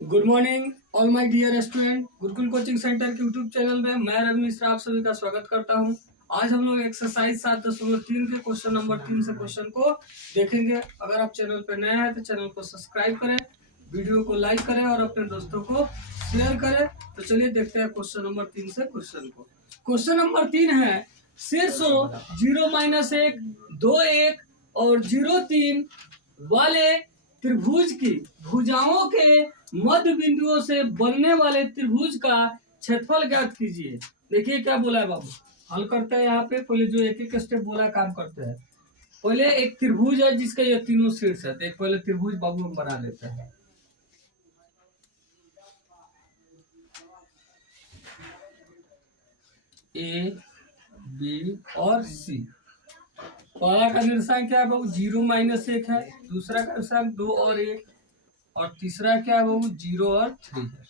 Good morning all my dear student. Gurukul coaching centre के YouTube channel में मैं रवि मिश्रा आप सभी का स्वागत करता हूं। आज हम लोग एक्सरसाइज 7.3 के क्वेश्चन नंबर 3 से क्वेश्चन को देखेंगे। अगर आप चैनल पर नए हैं तो चैनल को सब्सक्राइब करें, वीडियो को लाइक करें और अपने दोस्तों को शेयर करें। तो चलिए देखते हैं क्वेश्चन नंबर 3 से क्वेश्चन को। क्वेश्चन नंबर 3 है शीर्षों 0-1, 2-1 और 0-3 वाले त्रिभुज की भुजाओं के मध्य बिंदुओं से बनने वाले त्रिभुज का क्षेत्रफल ज्ञात कीजिए। देखिए क्या बोला है बाबू, हल करते हैं। यहाँ पे पहले जो एक एक स्टेप बोला काम करते हैं। पहले एक त्रिभुज है जिसके ये तीनों शीर्ष है, तो एक पहले त्रिभुज बाबू हम बना लेते हैं। ए बी और सी। पहला का निर्देशांक क्या है बाबू, 0-1 है। दूसरा का निर्देशांक 2 और 1 और तीसरा क्या है बाबू, 0 और 3 है।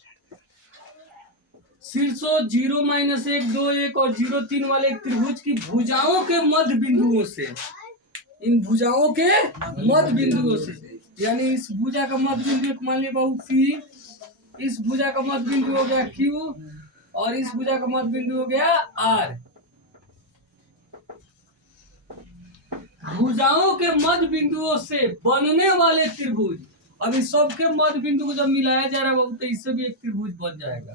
शीर्षों 0-1, 2-1 और 0-3 वाले एक त्रिभुज की भुजाओं के मध्य बिंदुओं से, इन भुजाओं के मध्य बिंदुओं से, यानी इस भुजा का मध्य बिंदु मान लिया बाबू P, इस भुजा का मध्य बिंदु हो गया Q और इस भुजा का मध्य बिंदु हो गया R। भुजाओं के मध्य बिंदुओं से बनने वाले त्रिभुज, अब इस सब के मध्य बिंदु को जब मिलाया जा रहा है बाबू तो इससे भी एक त्रिभुज बन जाएगा।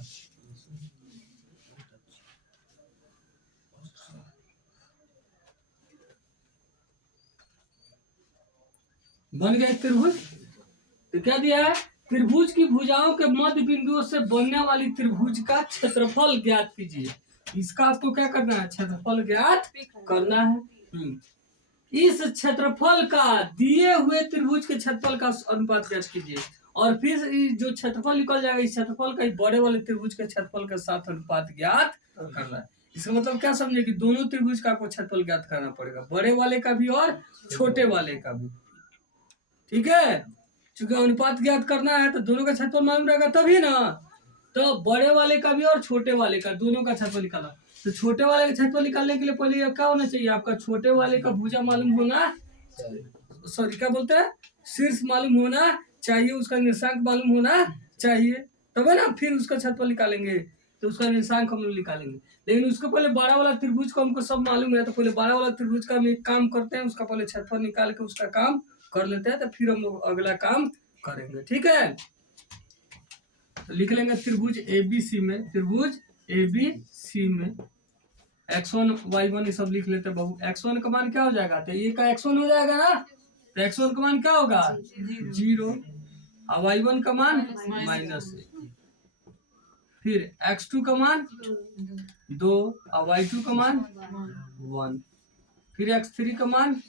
बन गया एक त्रिभुज। तो क्या दिया है, त्रिभुज की भुजाओं के मध्य बिंदुओं से बनने वाली त्रिभुज का क्षेत्रफल ज्ञात कीजिए। इसका आपको क्या करना है, क्षेत्रफल ज्ञात करना है। इस क्षेत्रफल का दिए हुए त्रिभुज के क्षेत्रफल का अनुपात ज्ञात कीजिए और फिर जो क्षेत्रफल निकल जाएगा इस क्षेत्रफल का बड़े वाले त्रिभुज के क्षेत्रफल के साथ अनुपात ज्ञात करना है। इसका मतलब क्या समझे कि दोनों त्रिभुज का आपको क्षेत्रफल ज्ञात करना पड़ेगा, बड़े वाले का भी और छोटे वाले का भी। ठीक है, चूंकि अनुपात ज्ञात करना है तो दोनों का क्षेत्रफल मालूम रहेगा तभी ना। तो बड़े वाले का भी और छोटे वाले का दोनों का क्षेत्रफल निकालना। तो छोटे वाले का क्षेत्रफल निकालने के लिए पहले ये क्या होना चाहिए, आपका छोटे वाले का भुजा मालूम होना, सॉरी क्या बोलते हैं, शीर्ष मालूम होना चाहिए, उसका निर्देशांक मालूम होना चाहिए, तब है ना फिर उसका क्षेत्रफल निकालेंगे। तो उसका निर्देशांक हम लोग निकालेंगे, लेकिन उसको पहले बड़ा वाला त्रिभुज को हमको सब मालूम है, तो पहले बड़ा वाला त्रिभुज का हम एक काम करते हैं, उसका पहले क्षेत्रफल निकाल के उसका काम कर लेते हैं, तो फिर हम लोग अगला काम करेंगे। ठीक है, तो लिख लेंगे त्रिभुज ABC में, त्रिभुज ABC में x1 y1 ये सब लिख लेते हैं बाबू। x1 का मान क्या हो जाएगा, तो ये का x1 हो जाएगा ना, तो x1 का मान क्या होगा 0 और y1 का मान -1। फिर x2 का मान 2 और y2 का मान 1। फिर x3 का मान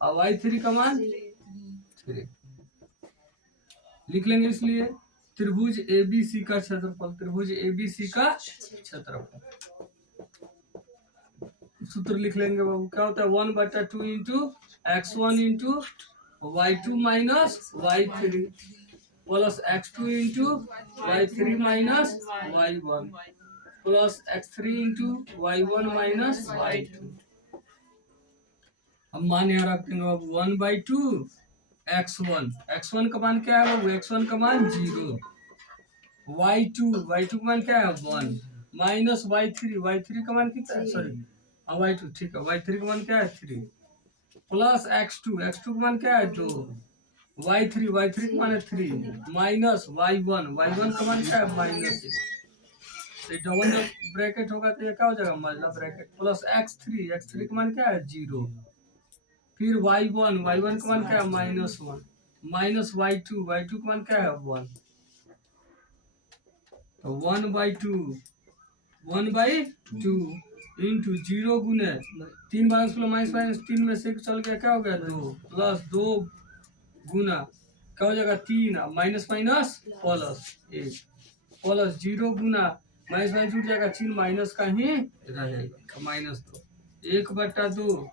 और y3 का मान 3 लिख लेंगे। इसलिए त्रिभुज ABC का क्षेत्रफल, त्रिभुज ABC का क्षेत्रफल सूत्र लिख लेंगे बाबू, क्या होता है 1/2 into x1 into y2 minus y3 plus x2 into y3 minus y1 plus x3 into y1 minus y2। अब मान यहाँ रख देंगे बाबू 1/2 x1 का मान क्या है बाबू, x1 का मान 0, y2 का मान क्या है 1 माइनस y3 का मान कितना है, सॉरी y2 ठीक है, y3 का मान क्या है 3 प्लस x2 का मान क्या है 2, y3 का मान है 3 माइनस y1 का मान क्या है -1। तो डबल जब ब्रैकेट होगा तो ये क्या हो जाएगा, मतलब ब्रैकेट प्लस x3 का मान क्या है 0। फिर y1 का मान क्या है -1 माइनस y2 का मान क्या है 1। तो 1/2 इंटू 0 गुने 3 -3 में से चल गया क्या हो गया 2 प्लस 2 गुना क्या हो जाएगा 3 माइनस प्लस 1 प्लस 0 गुना माइनस जुट जाएगा, चिन्ह माइनस का ही रहेगा, -2 1/2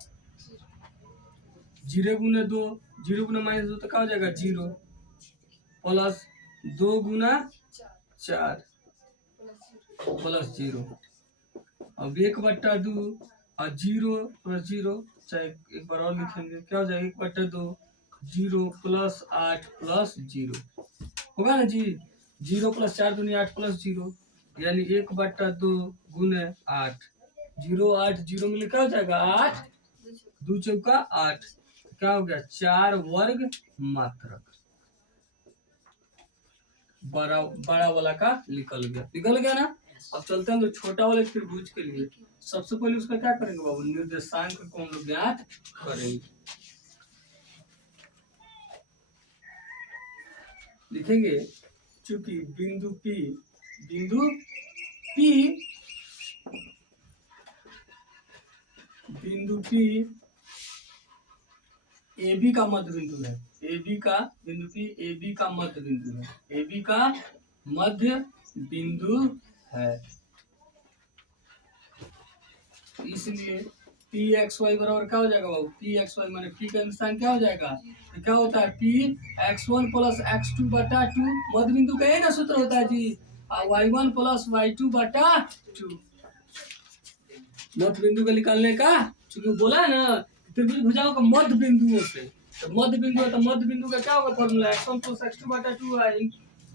0 गुने 2 0 गुना -2 तो क्या हो जाएगा 0 प्लस 2 गुना 4 प्लस 0। अब 1/2 और 0 प्लस 0, चाहे एक बार और लिखेंगे क्या हो जाएगा 1/2 0 प्लस 8 प्लस 0 होगा ना जी। 0+4×8+0 यानी 1/2 गुने 8। 0 8 0 मिले क्या हो जाएगा 8, 2 चौका 8, क्या हो गया 4 वर्ग मात्रक। बड़ा बड़ा वाला का निकल गया ना। अब चलते हैं तो छोटा वाले त्रिभुज के लिए। सबसे पहले उसका क्या करेंगे बाबू, निर्देशांक को हम लोग ज्ञात करेंगे। लिखेंगे चूंकि बिंदु P ए बी का मध्य बिंदु है। ए बी का बिंदु P ए बी का मध्य बिंदु है। ए बी का मध्य बिंदु है, इसलिए पी एक्स वाई बराबर क्या हो जाएगा बाबू, पी एक्स वाई माने पी का निशान क्या हो जाएगा, तो क्या होता है पी x1 + x2 बटा 2, मध्य बिंदु का यही ना सूत्र होता है जी, y1 + y2 बटा 2, मध्य बिंदु का निकालने का। चूंकि बोला है ना त्रिभुज भुजाओं का मध्य बिंदुओं से, तो मध्य बिंदु है तो मध्य बिंदु का क्या होगा फॉर्मूला, x1 + x2 बटा 2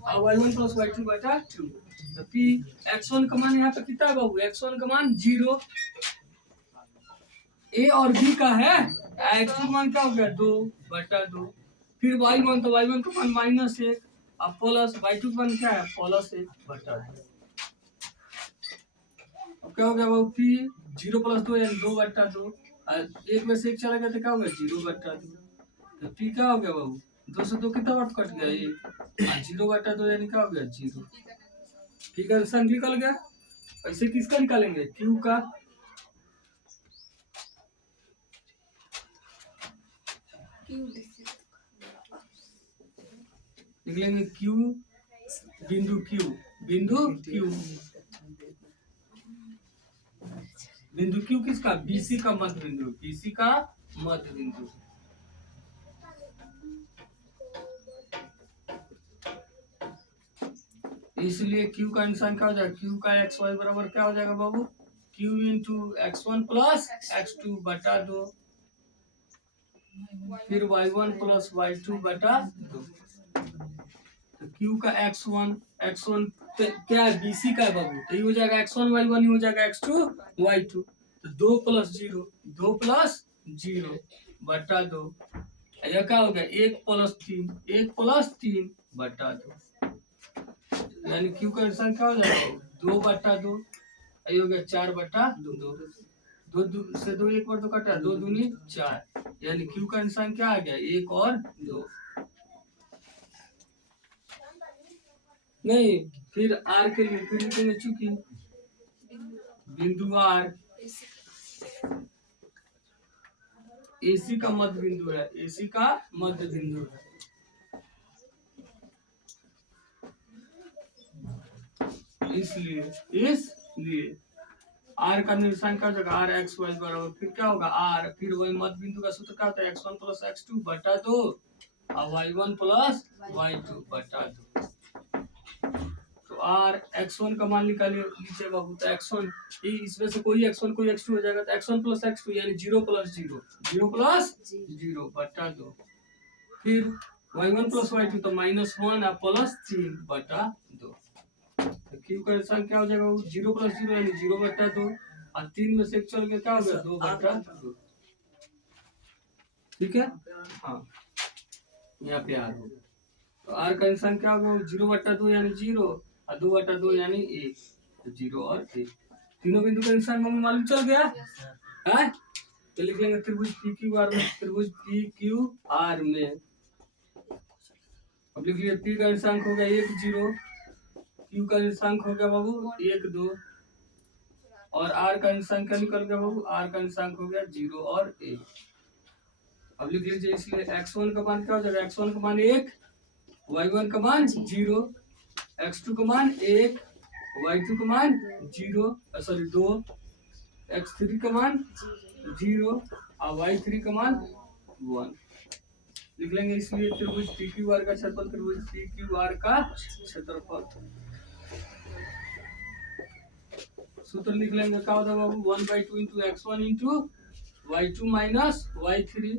और y1 + y2 बटा 2। तो पी x1 का मान यहाँ पे कितना है बाबू, x1 का मान 0, ए और बी का है, x2 का मान क्या हो गया 2/2, फिर y1 तो y1 का मान -1 और प्लस y2 का मान क्या है +1/2। अब क्या हो गया बाबू पी 0 + 2 यानी 2/2, और 1 में से 1 चला गया तो क्या हो गया 0/2। तो पी क्या हो गया बाबू, 2 से 2 कितना बार कट गया 1, और 0/2 यानी क्या हो गया 0। ठीक है, आंसर निकल गया। ऐसे किसका निकालेंगे, क्यू का। निकलेंगे क्यू, बिंदु क्यू, बिंदु क्यू किसका, बीसी का मध्य बिंदु, बीसी का मध्य बिंदु। इसलिए क्यू का निशान क्या हो जाएगा, क्यू का एक्स वाई बराबर क्या हो जाएगा बाबू, क्यू इंटू x1 + x2 बटा 2, फिर y1 + y2 बटा 2। तो क्यू का x1 क्या है बीसी का है बाबू, तो ये हो जाएगा x1 y1, ये हो जाएगा x2 y2, तो 2 + 0 बटा 2, यह क्या हो गया 1 + 3 बटा 2, यानी क्यू का निशान क्या हो जाएगा 2/2, ये हो गया 4/2, 2 से 2 1 बार तो कटा, 2 दूनी 4, यानी क्यू का निशान क्या आ गया 1 और 2। नहीं, फिर आर के लिए फिर लिखेंगे चूंकि बिंदु आर एसी का मध्य बिंदु है, एसी का मध्य बिंदु है, इसलिए आर का निशान क्या हो जाएगा आर एक्स वाई बराबर, फिर क्या होगा आर, फिर वही मध्य बिंदु का सूत्र क्या होता है x1 + x2 बटा 2 और y1 + y2 बटा 2। तो आर x1 का मान निकालिए नीचे बाबू, तो x1 इसमें से कोई x1 कोई x2 हो जाएगा, तो x1 + x2 यानी 0 + 0 बटा 2, फिर y1 + y2 तो -1 और +3 बटा 2। तो क्यू का निशान क्या हो जाएगा 0 + 0 यानी 0/2, और 3 में से 1 चल गया क्या हो गया 2/2। ठीक है, हाँ यहाँ पे आर होगा, तो आर का निशान क्या होगा 0/2 यानी 0 और 2/2 यानी 1, तो 0 और 1, तीनों बिंदु का निशान मम्मी मालूम चल गया है। तो लिख लेंगे त्रिभुज पी क्यू आर में, त्रिभुज पी क्यू आर में। अब लिख लिया पी का निशान हो गया 1 0, क्यू का निशान हो गया बाबू 1 2, और आर का निशान क्या निकल गया बाबू, आर का निशान हो गया 0 और 1। अब लिख लीजिए, इसलिए x1 का मान क्या हो जाएगा, x1 का मान 1, y1 का मान 0, x2 का मान 1, y2 का मान 2, x3 का मान 0 और y3 का मान 1 लिख लेंगे। इसलिए त्रिभुज PQR का क्षेत्रफल, त्रिभुज PQR का क्षेत्रफल, सूत्र लिख लेंगे क्या होता है बाबू 1/2 × x1 × y2 - y3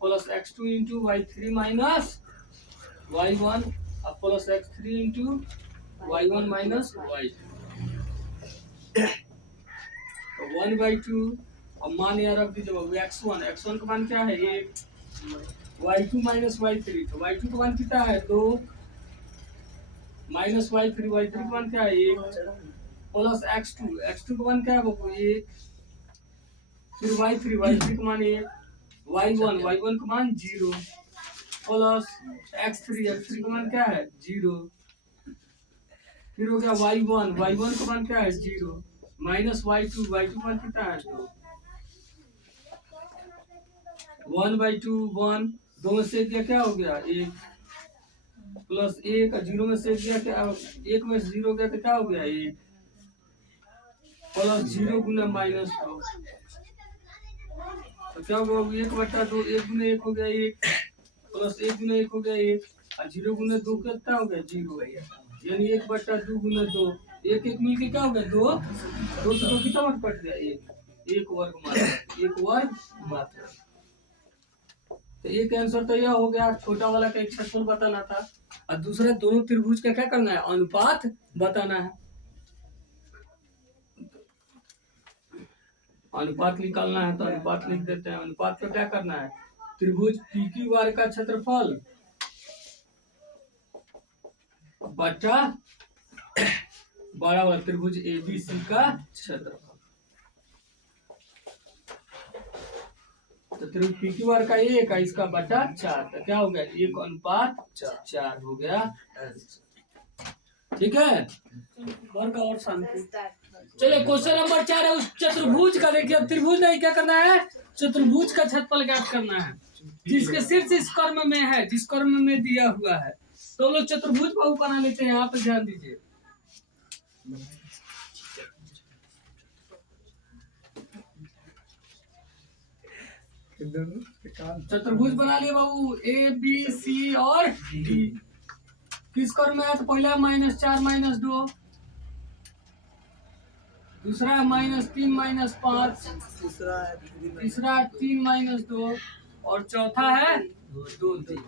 + x2 × y3 - y1 अब plus x3 into y1 minus y2, तो 1/2। अब मान यहाँ रख दीजिए बाबू x1 का मान क्या है 1, y2 माइनस y3, तो y2 का मान कितना है 2, माइनस y3 का मान क्या है 1, प्लस x2 का मान क्या है बाबू 1, फिर y3 का मान 1, y1 का मान 0, प्लस x3 का मान क्या है 0, फिर हो गया y1 का मान क्या है 0, माइनस y2 का मान कितना है 2, 1/2 1, 2 में से दिया क्या हो गया 1, प्लस 1, 0 में से दिया क्या, 1 में से 0 गया तो क्या हो गया 1, प्लस 0 गुना माइनस 2, तो क्या होगा 1/2, 1 गुना 1 हो गया 1, प्लस 1 गुना 1 हो गया 1, और 0 गुना 2 कितना हो गया 0, यानी 1/2 गुना 2, 1 1 मिलके क्या हो गया 2, 2 से 2 कितना वर्ग कट गया 1 वर्ग मात्र। तो एक आंसर तो यह हो गया, छोटा वाला का क्षेत्रफल बताना था, और दूसरा दोनों त्रिभुज का क्या करना है अनुपात बताना है, अनुपात निकालना है, तो अनुपात लिख देते हैं। अनुपात का क्या करना है, त्रिभुज PQR का क्षेत्रफल बटा बड़ा वाला त्रिभुज ABC का क्षेत्रफल। तो त्रिभुज PQR का 1 है, इसका बटा 4, तो क्या हो गया 1:4 हो गया। ठीक है, वर्ग और शांति। चलिए क्वेश्चन नंबर 4 है, उस चतुर्भुज का देखिए, अब त्रिभुज नहीं क्या करना है, चतुर्भुज का क्षेत्रफल ज्ञात करना है, जिसके शीर्ष इस कर्म में है, जिस कर्म में दिया हुआ है, तो लोग चतुर्भुज बाहु बना लेते हैं। यहाँ पे ध्यान दीजिए, चतुर्भुज बना लिए बाबू ABC और D, किस कर्म में है, तो पहला -4 -2, दूसरा -3 -5, तीसरा 3 -2, और चौथा है 2 2।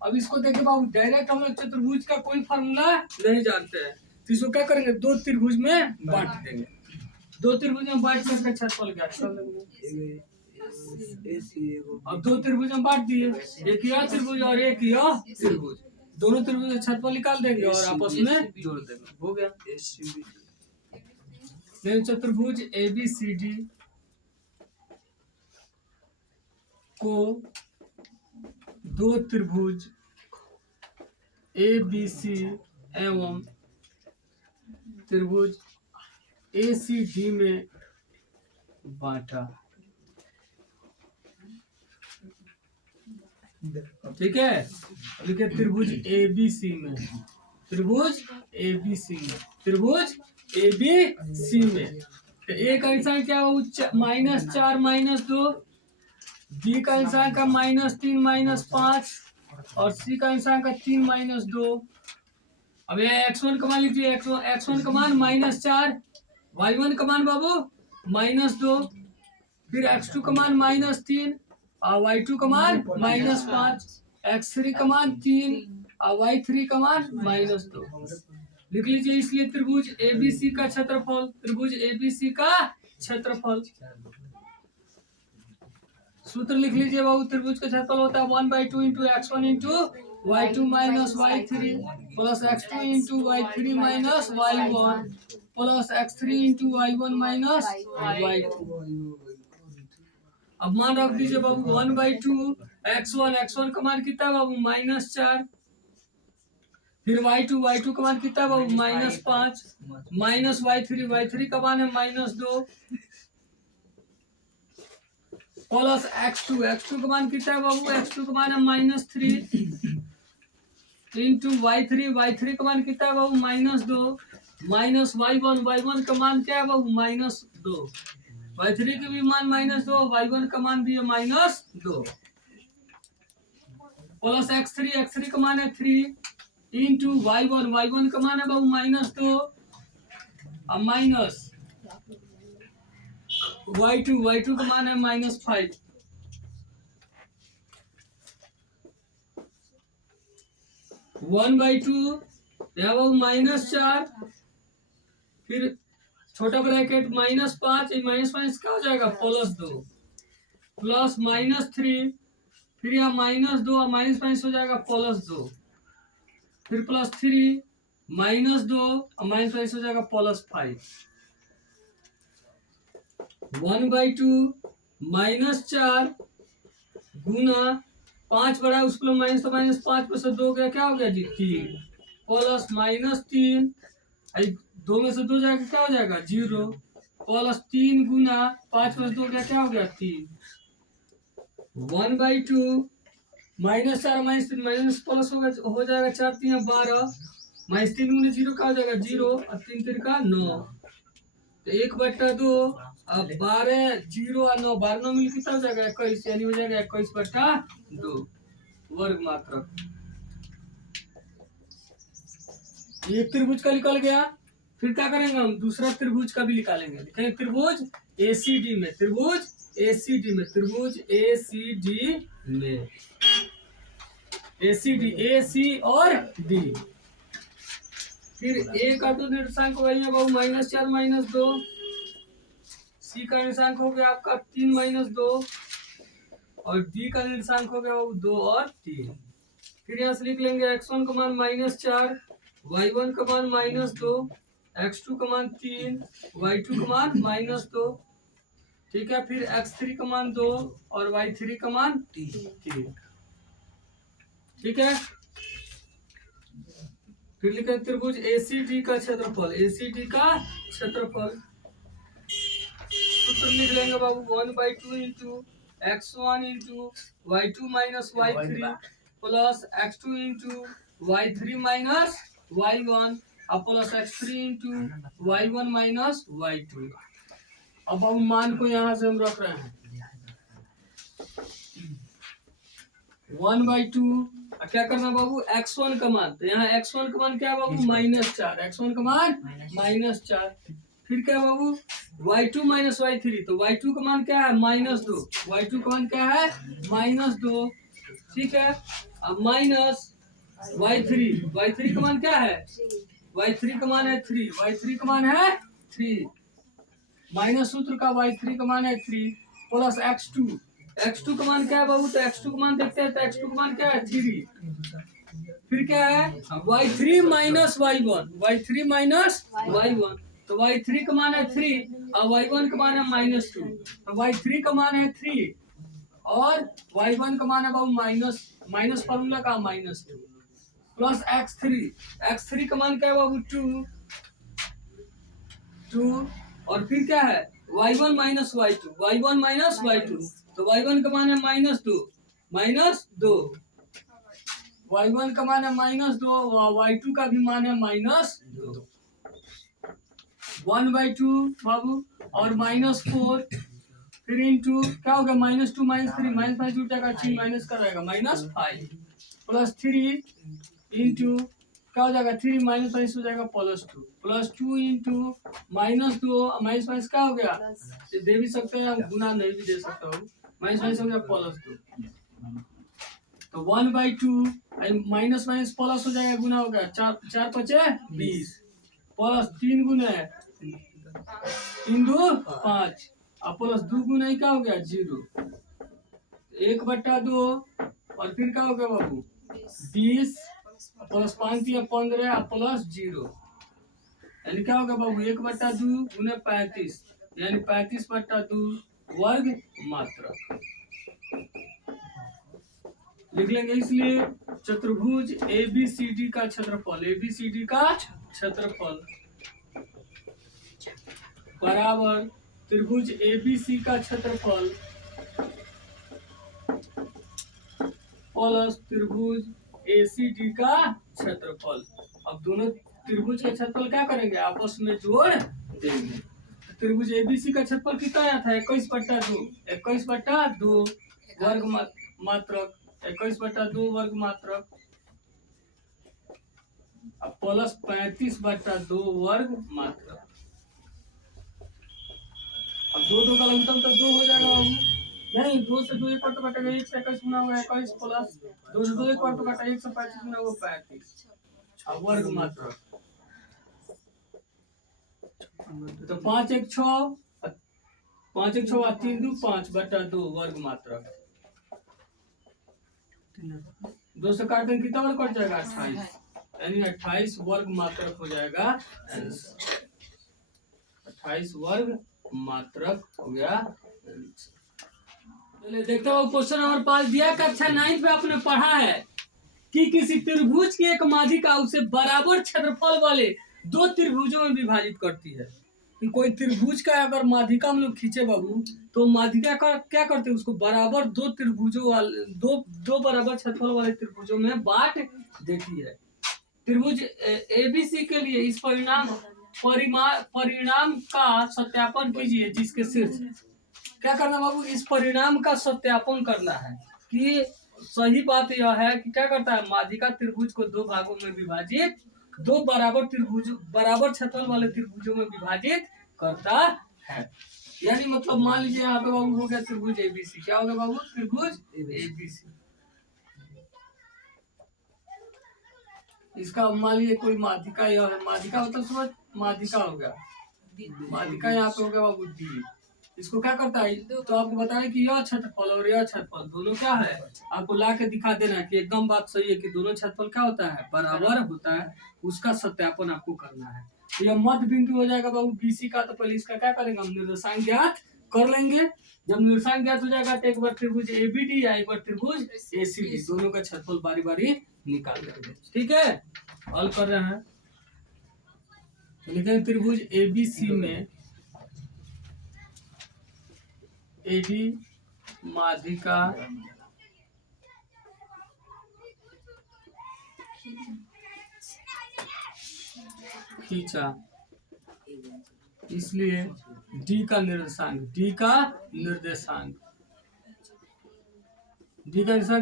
अब इसको देखिए बाबू, डायरेक्ट हम लोग चतुर्भुज का कोई फार्मूला नहीं जानते हैं, तो इसको क्या करेंगे, 2 त्रिभुज में बांट देंगे, 2 त्रिभुज में बांट करके क्षेत्रफल ज्ञात कर लेंगे। अब 2 त्रिभुज में बांट दिए, एक यह त्रिभुज और एक यह त्रिभुज, दोनों त्रिभुज का क्षेत्रफल निकाल देंगे और आपस में जोड़ देंगे, हो गया। चतुर्भुज ABCD को 2 त्रिभुज ABC एवं त्रिभुज ACD में बांटा। ठीक है, लिखे त्रिभुज ABC में, त्रिभुज ABC में, त्रिभुज ABC में, तो A का इंसान क्या हो -4 -2, B का इंसान का -3 -5, और C का इंसान का 3 -2। अब ये x1 का मान लीजिए, x1 का मान -4, y1 का मान बाबू -2, फिर x2 का मान -3, और y2 का मान -5, x3 का मान 3, और y3 का मान -2 लिख लीजिए। इसलिए त्रिभुज ABC का क्षेत्रफल, त्रिभुज ABC का क्षेत्रफल, सूत्र लिख लीजिए बाबू, त्रिभुज का क्षेत्रफल होता है 1/2 into x1 into y2 minus y3 plus x2 into y3 minus y1 plus x3 into y1 minus y2। अब मान रख दीजिए बाबू 1/2 x1 का मान कितना है बाबू -4, फिर y2 का मान कितना है बाबू -5, माइनस y3 का मान है -2, प्लस x2 का मान कितना है बाबू, x2 का मान है -3 इंटू y3 का मान कितना है बाबू -2, माइनस y1 का मान क्या है बाबू -2, y3 के भी मान -2, y1 का मान भी है -2, प्लस x3 का मान है 3 इंटू y1 का मान है बाबू -2, और माइनस y2 का मान है -5। 1/2 यहाँ बाबू -4, फिर छोटा ब्रैकेट -5, माइनस माइनस क्या हो जाएगा +2, प्लस -3, फिर यहाँ -2 और माइनस माइनस हो जाएगा +2, फिर +3, -2 और माइनस माइनस हो जाएगा +5। 1/2 -4 गुना 5 बड़ा उस पर माइनस, तो -5 में से 2 गया, क्या हो गया जी 3, प्लस -3, 2 में से 2 जाएगा, क्या हो जाएगा 0, +3 गुना 5 में से 2 गया, क्या हो गया 3। 1/2 -4 -3 माइनस प्लस हो जाएगा 4 3 12, -3 गुना 0 का हो जाएगा 0 और 3 3 का 9, तो 1/2 अब 12 0 और 9, 12 9 मिल कितना हो जाएगा 21, यानी हो जाएगा 21/2 वर्ग मात्रक। एक त्रिभुज का निकल गया। फिर क्या करेंगे हम, दूसरा त्रिभुज का भी निकालेंगे। लिखेंगे त्रिभुज एसीडी में, त्रिभुज एसीडी में, त्रिभुज एसीडी में, एसीडी, ए सी और डी। फिर ए का तो निर्देशांक वही है बाबू -4 -2, सी का निर्देशांक हो गया आपका 3 - 2 और डी का निर्देशांक हो गया बाबू 2 और 3। फिर यहाँ से लिख लेंगे x1 का मान -4, y1 का मान -2, x2 का मान 3, y2 का मान -2, ठीक है। फिर x3 का मान 2 और y3 का मान 3, ठीक है। फिर लिखे त्रिभुज एसीडी का क्षेत्रफल, एसीडी का क्षेत्रफल सूत्र लिख लेंगे बाबू 1/2 into x1 into y2 minus y3 plus x2 into y3 minus y1 और plus x3 into y1 minus y2। अब मान को यहाँ से हम रख रहे हैं 1/2, क्या करना बाबू x1 का मान, तो यहाँ x1 का मान क्या है बाबू -4, x1 का मान -4। फिर क्या बाबू y2 माइनस y3, तो y2 का मान क्या है -2, y2 का मान क्या है -2, ठीक है। अब माइनस y3 का मान क्या है, y3 का मान है 3, y3 का मान है 3, माइनस सूत्र का y3 का मान है 3 प्लस x2 का मान क्या है बाबू, तो x2 का मान देखते हैं, तो x2 का मान क्या है 3, फिर क्या है y3 माइनस y1, तो y3 का मान है 3 और y1 का मान है -2, तो y3 का मान है 3 और y1 का मान है बाबू माइनस फॉर्मूला का -2 प्लस x3 का मान क्या है बाबू 2 और फिर क्या है y1 माइनस y2, तो y1 का मान है -2, y1 का मान है -2 और y2 का भी मान है -2। 1/2 बाबू और -4, फिर इंटू क्या होगा -2 -3 -5 जुट जाएगा, 3 माइनस का रहेगा -5 प्लस 3 इंटू क्या हो जाएगा 3 माइनस हो जाएगा +2 इंटू -2 माइनस क्या हो गया, दे भी सकते हैं हम, गुना नहीं भी दे सकता हूँ, माइनस हो गया +2, तो 1/2 माइनस प्लस हो जाएगा, गुना हो गया 4 5 20 प्लस 3 गुना 3 2 5 और प्लस 2 गुना क्या हो गया 0, 1/2 और फिर क्या हो गया बाबू 20 प्लस 5 या 15 प्लस 0, यानी क्या होगा बाबू 1/2 गुना 35, यानी 35/2 वर्ग मात्रक लिख लेंगे। इसलिए चतुर्भुज ABCD का क्षेत्रफल, ABCD का क्षेत्रफल बराबर त्रिभुज ABC का क्षेत्रफल प्लस त्रिभुज ACD का क्षेत्रफल। अब दोनों त्रिभुज का क्षेत्रफल क्या करेंगे, आपस में जोड़ देंगे। त्रिभुज ABC का क्षेत्रफल कितना आया था 21/2 वर्ग मात्रक, 21/2 वर्ग मात्रक प्लस 35/2 वर्ग मात्रक। अब 2 2 का लमसम तो 2 हो जाएगा बाबू, नहीं, 2 से 2 एक बार तो कटेगा, 1 से 21 गुना हुआ 21 प्लस 2 से 2 एक बार तो कटा, 135 गुना हुआ 35 वर्ग मात्रक। तो 5 1 6 5 1 6 3 2 5 बटा 2 वर्ग मात्रक। 2 से काट देंगे कितना वर्ग कट जाएगा 28, यानी 28 वर्ग मात्रक हो जाएगा। 28 वर्ग मात्रक हो गया। चलिए देखते हो क्वेश्चन नंबर 5 दिया, कक्षा 9 में आपने पढ़ा है कि किसी त्रिभुज की एक माध्यिका उसे बराबर क्षेत्रफल वाले 2 त्रिभुजों में विभाजित करती है। कि कोई त्रिभुज का अगर माध्यिका हम लोग खींचे बाबू, तो माध्यिका का क्या करते हैं, उसको बराबर 2 त्रिभुजों वाले दो बराबर क्षेत्रफल वाले त्रिभुजों में बांट देती है। त्रिभुज एबीसी के लिए इस परिणाम का सत्यापन कीजिए, जिसके शीर्ष क्या करना बाबू, इस परिणाम का सत्यापन करना है कि सही बात यह है कि क्या करता है, माध्यिका त्रिभुज को 2 भागों में विभाजित, 2 बराबर क्षेत्रफल वाले त्रिभुजों में विभाजित करता है। यानी मतलब मान लीजिए यहाँ पे बाबू हो गया त्रिभुज एबीसी। क्या हो गया बाबू, त्रिभुज एबीसी। इसका मान लीजिए कोई माध्यिका यह है, माध्यिका मतलब समझ, माध्यिका हो गया, माध्यिका यहाँ पे हो गया बाबू डी। इसको क्या करता है, तो आपको बता रहे कि यह क्षेत्रफल और यह क्षेत्रफल दोनों क्या है, आपको ला के दिखा देना है कि एकदम बात सही है कि दोनों क्षेत्रफल क्या होता है, बराबर होता है। उसका सत्यापन आपको करना है। तो यह मध्य बिंदु हो जाएगा बाबू बीसी का। तो पहले इसका क्या करेंगे, हम निर्देशांक ज्ञात कर लेंगे। जब निर्देशांक ज्ञात हो जाएगा तो एक बार त्रिभुज एबीडी या एक बार त्रिभुज एसीडी, दोनों का क्षेत्रफल बारी बारी निकाल लेंगे। ठीक है, हल कर रहे हैं। तो लिखते हैं त्रिभुज एबीसी में एडी माध्यिका खींचा, इसलिए डी का निर्देशांक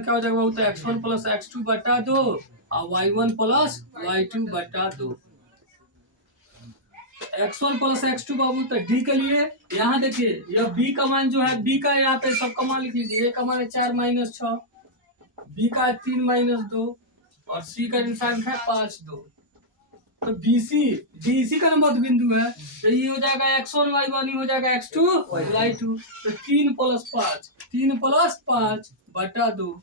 क्या हो जाएगा, तो x1 प्लस x2 बटा 2 और y1 प्लस y2 बटा 2। x1 प्लस x2 बाबू, तो डी के लिए यहाँ देखिए, यह b का मान जो है, b का यहाँ पे सब का मान लिख लीजिए। a का मान है 4 - 6, b का 3 - 2 और c का निर्देशांक है 5 2। तो बीसी डीसी का नंबर बिंदु है, तो ये हो जाएगा x1 y1, ये हो जाएगा x2 y2। तो 3 + 5 बटा 2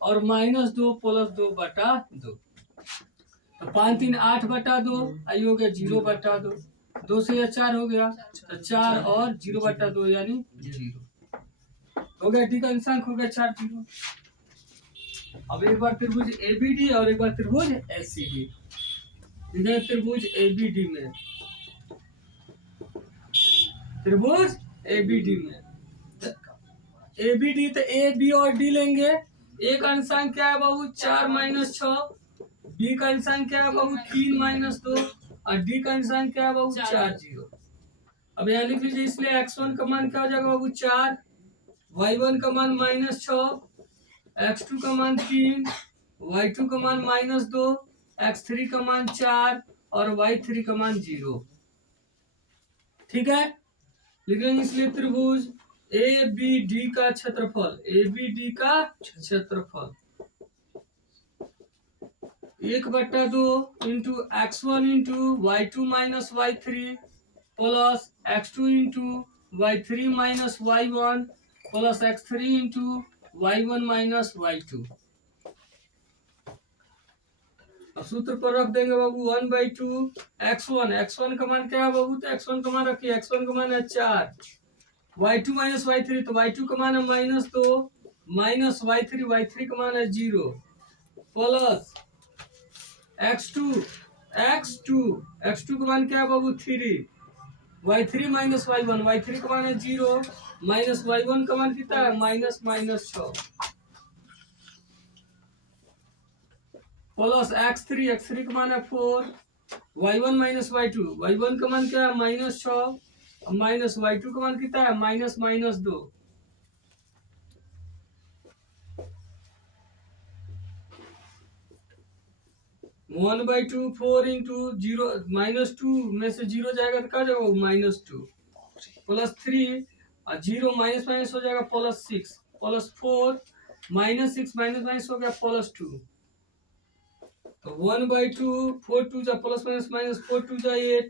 और -2 + 2 बटा 2। तो 5 3 8 बटा 2, आई हो गया 0 बटा 2। 2 से यह 4 हो गया, तो 4 और 0 बटा 2 यानी 0 हो गया। डी का अंशांक हो गया 4 0। अब एक बार त्रिभुज एबीडी और एक बार त्रिभुज एसीडी। त्रिभुज एबीडी में एबीडी, तो ए बी और डी लेंगे। ए का अंशांक क्या है बाबू, 4 - 6, बी का अंशांक क्या है बाबू, 3 - 2 और डी का अंशांक क्या है बाबू, 4 0। अब यहाँ लिख लीजिए, इसलिए x1 का मान क्या हो जाएगा बाबू 4, y1 का मान -6, x2 का मान 3, y2 का मान -2, x3 का मान 4 और y3 का मान 0। ठीक है, लिख लेंगे। इसलिए त्रिभुज ए बी डी का क्षेत्रफल, ए बी डी का क्षेत्रफल 1/2 into x1 into y2 - y3 plus x2 into y3 - y1 plus x3 into y1 - y2। अब सूत्र पर रख देंगे बाबू 1/2 x1 का मान क्या है बाबू, तो x1 का मान रखिए, x1 का मान है 4, y2 - y3, तो y2 का मान है -2 माइनस y3 का मान है 0 प्लस x2 का मान क्या है बाबू 3, y3 - y1 का मान है 0 माइनस y1 का मान कितना है -6 प्लस x3 का मान है 4, y1 - y1 का मान क्या है -6 माइनस y2 का मान कितना है -2। 1/2 4 इंटू 0 -2 में से 0 जाएगा तो क्या जाएगा -2 प्लस 3 और 0 माइनस माइनस हो जाएगा +6 +4 -6 हो गया +2। तो 1/2 4 2 जा प्लस माइनस माइनस 4 2 जा 8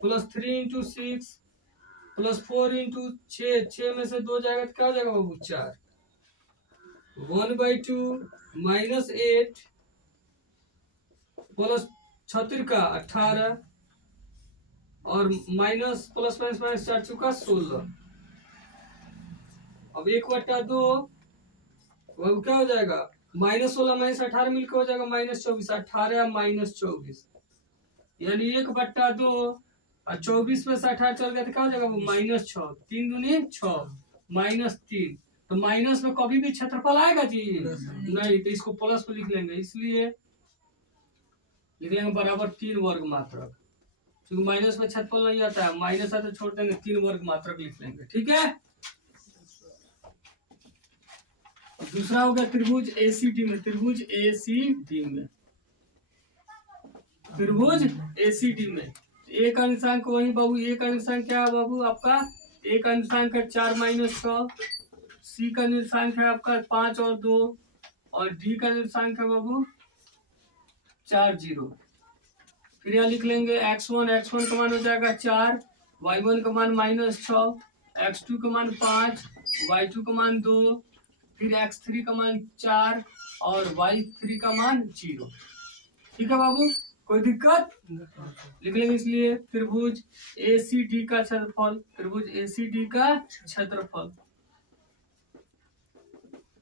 +3 × 6 +4 × 6 6 में से 2 जाएगा तो क्या हो जाएगा बाबू 4। 1/2 -8 प्लस 36 का 18 और माइनस प्लस माइनस माइनस 4 चुका 16। अब 1/2 अब क्या हो जाएगा -16 -18 मिलकर हो जाएगा -24 18 -24 यानी 1/2 और 24 में से 18 चल गया तो क्या हो जाएगा -6 3 दूनी 6 -3 तो माइनस में कभी भी क्षेत्रफल आएगा जी नहीं तो इसको प्लस में लिख लेंगे इसलिए लिख लेंगे बराबर 3 वर्ग मात्रक क्योंकि माइनस में क्षेत्रफल नहीं आता है माइनस आता छोड़ देंगे 3 वर्ग मात्रक लिख लेंगे ठीक है। दूसरा हो गया त्रिभुज एसीडी में त्रिभुज एसीडी में त्रिभुज एसीडी में ए का निर्देशांक वही बाबू ए का निर्देशांक क्या है बाबू आपका ए का निर्देशांक है 4 - 6 सी का निर्देशांक है आपका 5 और 2 और डी का निर्देशांक है बाबू 4 0। फिर यहाँ लिख लेंगे x1 का मान हो जाएगा 4 y1 का मान -6 x2 का मान 5 y2 का मान 2 फिर x3 का मान 4 और y3 का मान 0। ठीक है बाबू कोई दिक्कत लिख लेंगे इसलिए त्रिभुज एसीडी का क्षेत्रफल त्रिभुज एसीडी का क्षेत्रफल।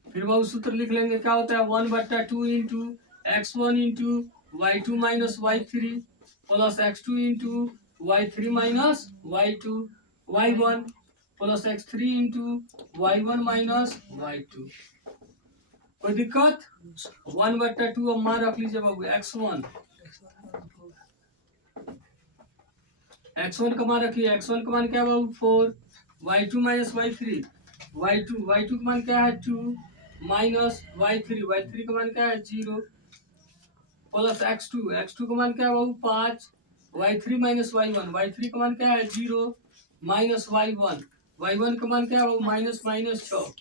फिर बाबू सूत्र लिख लेंगे क्या होता है 1/2 × x1 × y2 - y3 plus x2 × y3 - y2 y1 plus x3 × y1 - y2। कोई दिक्कत 1/2 अब मान रख लीजिए बाबू x1 का मान रखिए x1 का मान क्या बाबू 4 y2 - y3 y2 का मान क्या है 2 माइनस y3 का मान क्या है 0 प्लस x2 का मान क्या है बाबू 5 y3 - y1 का मान क्या है 0 माइनस y1 का मान क्या है बाबू -6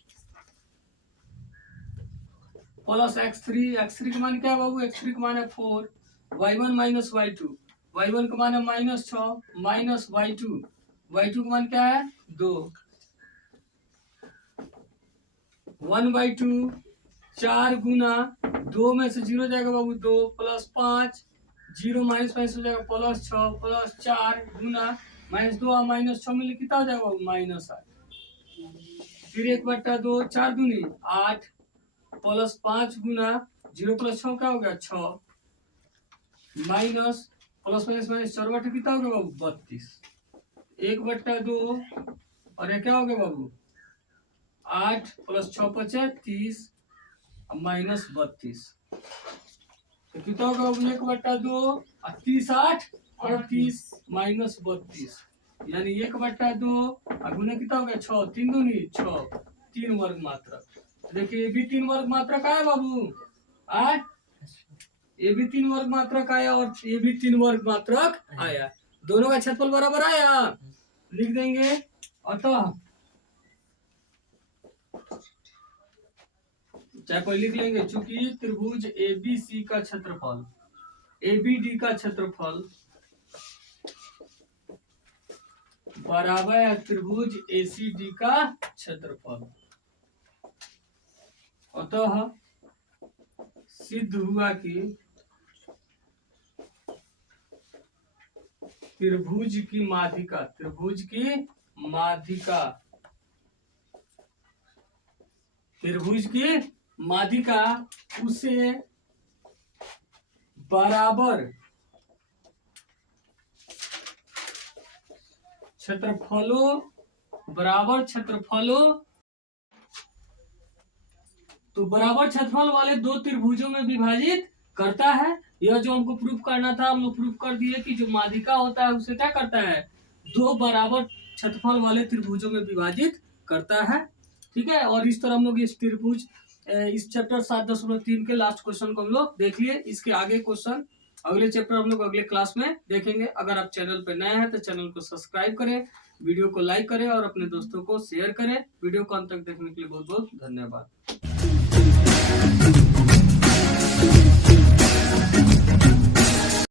प्लस x3 का मान क्या है बाबू x3 का मान है 4 y1 - y1 का मान है -6 माइनस y2 का मान क्या है 2 1/2 4 गुना 2 में से 0 जाएगा बाबू 2 प्लस 5 0 माइनस हो जाएगा +6 प्लस 4 गुना -2 और -6 मिले कितना हो जाएगा बाबू -8। फिर 1/2 4 दूनी 8 प्लस 5 गुना 0 + 6 क्या हो गया 6 माइनस प्लस माइनस 4 बटे कितना हो गया बाबू 32 1/2 और ये क्या हो गया बाबू 8 + 6 = 30 -32 तो कितना होगा बाबू 1/2 और 30 8 38 -32 यानी 1/2 और गुना कितना हो गया 6 3 दूनी 6 3 वर्ग मात्रक। देखिए ये भी 3 वर्ग मात्रक आया बाबू ये भी 3 वर्ग मात्रक आया और ये भी 3 वर्ग मात्रक आया दोनों का क्षेत्रफल बराबर आया लिख देंगे। अतः चाहे कोई लिख लेंगे चूंकि त्रिभुज एबीसी का क्षेत्रफल एबीडी का क्षेत्रफल बराबर है त्रिभुज एसीडी का क्षेत्रफल अतः सिद्ध हुआ कि त्रिभुज की माध्यिका उसे बराबर क्षेत्रफलों तो बराबर क्षेत्रफल वाले दो त्रिभुजों में विभाजित करता है। यह जो हमको प्रूफ करना था हम लोग प्रूफ कर दिए कि जो माध्यिका होता है उसे क्या करता है दो बराबर क्षेत्रफल वाले त्रिभुजों में विभाजित करता है। ठीक है और इस तरह हम लोग इस त्रिभुज इस चैप्टर 7.3 के लास्ट क्वेश्चन को हम लोग देख लिए। इसके आगे क्वेश्चन अगले चैप्टर हम लोग अगले क्लास में देखेंगे। अगर आप चैनल पर नए हैं तो चैनल को सब्सक्राइब करें वीडियो को लाइक करें और अपने दोस्तों को शेयर करें। वीडियो को अंत तक देखने के लिए बहुत बहुत धन्यवाद।